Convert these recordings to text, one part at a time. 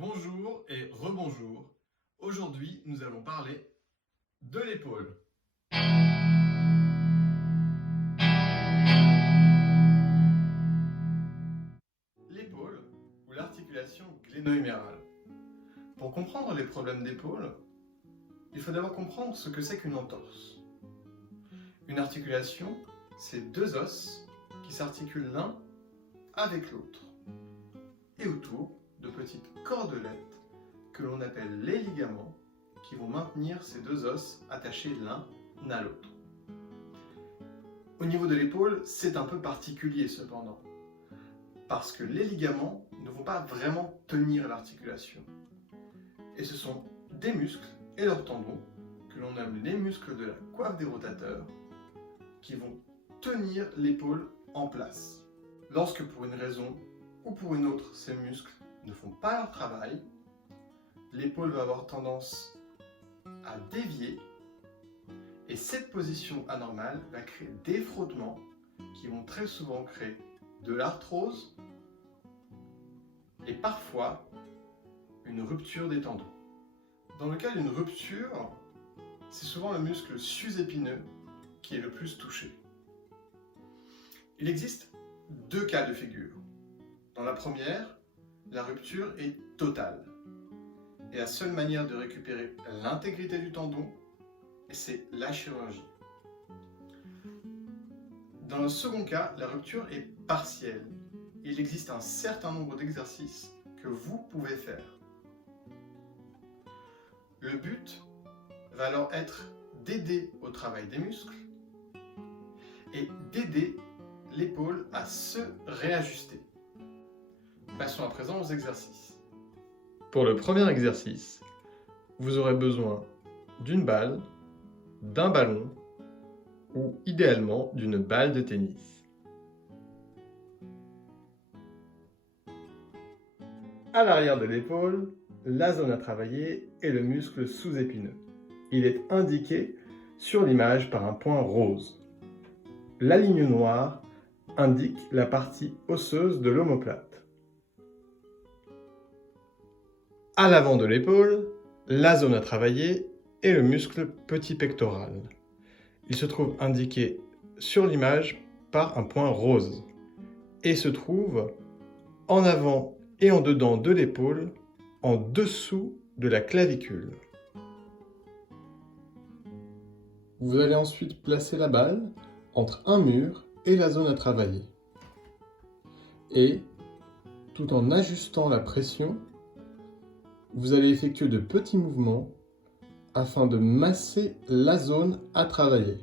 Bonjour et rebonjour. Aujourd'hui, nous allons parler de l'épaule. L'épaule ou l'articulation gléno-humérale. Pour comprendre les problèmes d'épaule, il faut d'abord comprendre ce que c'est qu'une entorse. Une articulation, c'est deux os qui s'articulent l'un avec l'autre et autour de petites cordelettes que l'on appelle les ligaments qui vont maintenir ces deux os attachés l'un à l'autre. Au niveau de l'épaule, c'est un peu particulier cependant, parce que les ligaments ne vont pas vraiment tenir l'articulation. Et ce sont des muscles et leurs tendons, que l'on nomme les muscles de la coiffe des rotateurs, qui vont tenir l'épaule en place. Lorsque pour une raison ou pour une autre, ces muscles ne font pas leur travail, l'épaule va avoir tendance à dévier et cette position anormale va créer des frottements qui vont très souvent créer de l'arthrose et parfois une rupture des tendons. Dans le cas d'une rupture, c'est souvent le muscle sus-épineux qui est le plus touché. Il existe deux cas de figure. Dans la première, la rupture est totale. Et la seule manière de récupérer l'intégrité du tendon, c'est la chirurgie. Dans le second cas, la rupture est partielle. Il existe un certain nombre d'exercices que vous pouvez faire. Le but va alors être d'aider au travail des muscles et d'aider l'épaule à se réajuster. Passons à présent aux exercices. Pour le premier exercice, vous aurez besoin d'une balle, d'un ballon ou idéalement d'une balle de tennis. À l'arrière de l'épaule, la zone à travailler est le muscle sous-épineux. Il est indiqué sur l'image par un point rose. La ligne noire indique la partie osseuse de l'omoplate. À l'avant de l'épaule, la zone à travailler est le muscle petit pectoral. Il se trouve indiqué sur l'image par un point rose et se trouve en avant et en dedans de l'épaule, en dessous de la clavicule. Vous allez ensuite placer la balle entre un mur et la zone à travailler. Et, tout en ajustant la pression, vous allez effectuer de petits mouvements afin de masser la zone à travailler.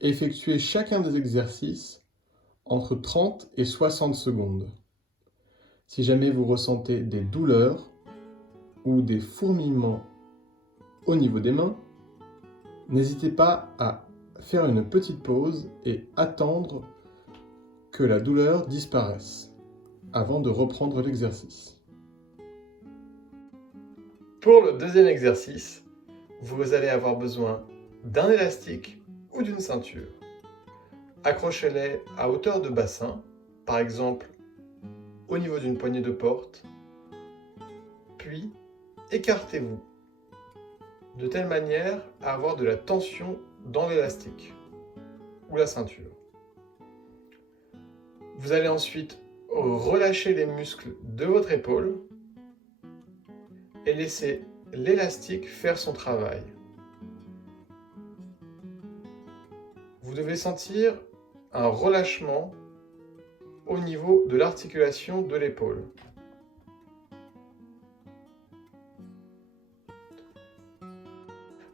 Effectuez chacun des exercices entre 30 et 60 secondes. Si jamais vous ressentez des douleurs ou des fourmillements au niveau des mains, n'hésitez pas à faire une petite pause et attendre que la douleur disparaisse avant de reprendre l'exercice. Pour le deuxième exercice, vous allez avoir besoin d'un élastique ou d'une ceinture. Accrochez-les à hauteur de bassin, par exemple au niveau d'une poignée de porte, puis écartez-vous de telle manière à avoir de la tension dans l'élastique ou la ceinture. Vous allez ensuite relâcher les muscles de votre épaule et laisser l'élastique faire son travail. Vous devez sentir un relâchement au niveau de l'articulation de l'épaule.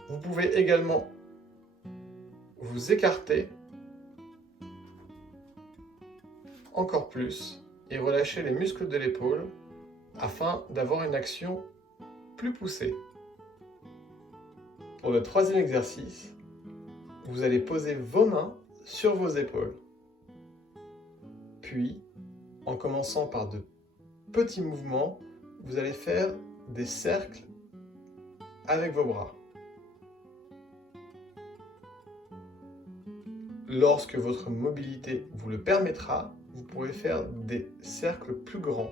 Vous pouvez également vous écarter encore plus et relâcher les muscles de l'épaule afin d'avoir une action plus poussée. Pour le troisième exercice, vous allez poser vos mains sur vos épaules. Puis, en commençant par de petits mouvements, vous allez faire des cercles avec vos bras. Lorsque votre mobilité vous le permettra, vous pourrez faire des cercles plus grands.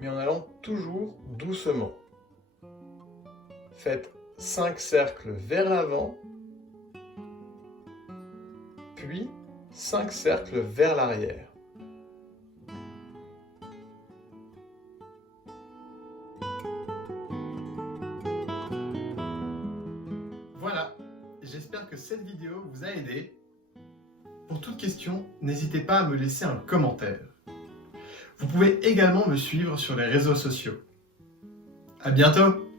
mais en allant toujours doucement. Faites 5 cercles vers l'avant, puis 5 cercles vers l'arrière. Voilà, j'espère que cette vidéo vous a aidé. Pour toute question, n'hésitez pas à me laisser un commentaire. Vous pouvez également me suivre sur les réseaux sociaux. À bientôt!